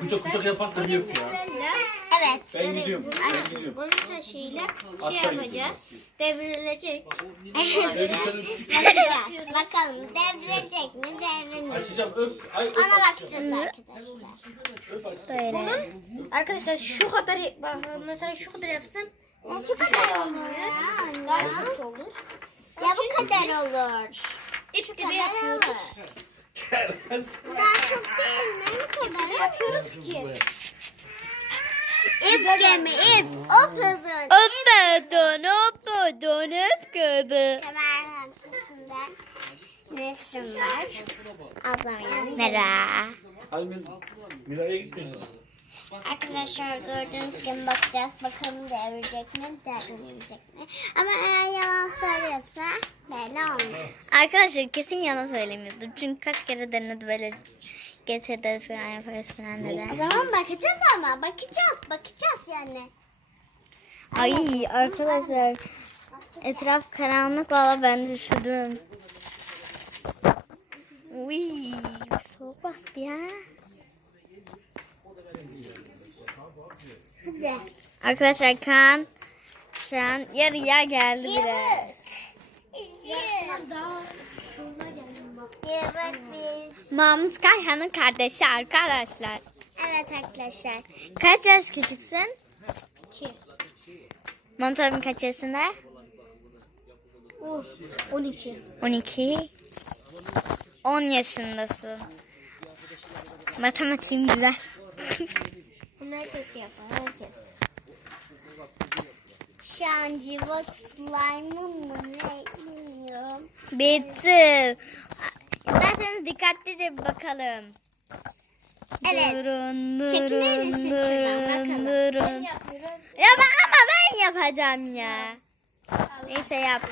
kucak kucak yapar da yiyorsun ya. Evet. Ben gidiyorum. Ben gidiyorum. Bunun taşıyla şey yapacağız. Devrilecek. Bakacağız. Bakalım devrilecek mi devrilmeyecek Açacağım öp. Ay, öp. Ona bakacağız arkadaşlar. Böyle. Arkadaşlar şu kadar mesela şu kadar yapsam Ya şu kadar olur. daha kötü olur. Ya bu kadar olur. İp gibi yapıyoruz. olur. Daha çok değil mi? Bu kadar yapıyoruz ki. İp gemi ip. O pızın. Öpedon, öpedon, öpedon. Kemer Hamsisi'nden Nesrin var. Ablam yanında. Merhaba. Almin Miray'a gitmiyor. Arkadaşlar gördüğünüz gibi bakacağız. Bakalım devrilecek mi, devrilecek mi? Ama eğer yalan söylüyorsa böyle olmaz. Arkadaşlar kesin yalan söylemiyordur. Çünkü kaç kere denedi böyle getirdi falan yaparız falan O dedi. zaman bakacağız ama. Bakacağız, bakacağız yani. Ay arkadaşlar etraf karanlık valla ben düşürdüm. Uy soğuk bastı ya. Hadi. Arkadaşlar kan şu an yarıya geldi bile. Yıvık bir. Mahmut Kayhan'ın kardeşi arkadaşlar. Evet arkadaşlar. Kaç yaş küçüksün? İki. Mahmut abim kaç yaşında? Uh, 12. 12. 10 yaşındasın. Matematiğin güzel. Herkes yapar, herkes. Şu an cıvık slime'ım mı ne bilmiyorum. Bitti. İsterseniz dikkatlice bir bakalım. Evet. Durun, durun, Çekilir misin şuradan durun, bakalım. durun. yapıyorum. Ya ben ama ben yapacağım ya. Neyse yap.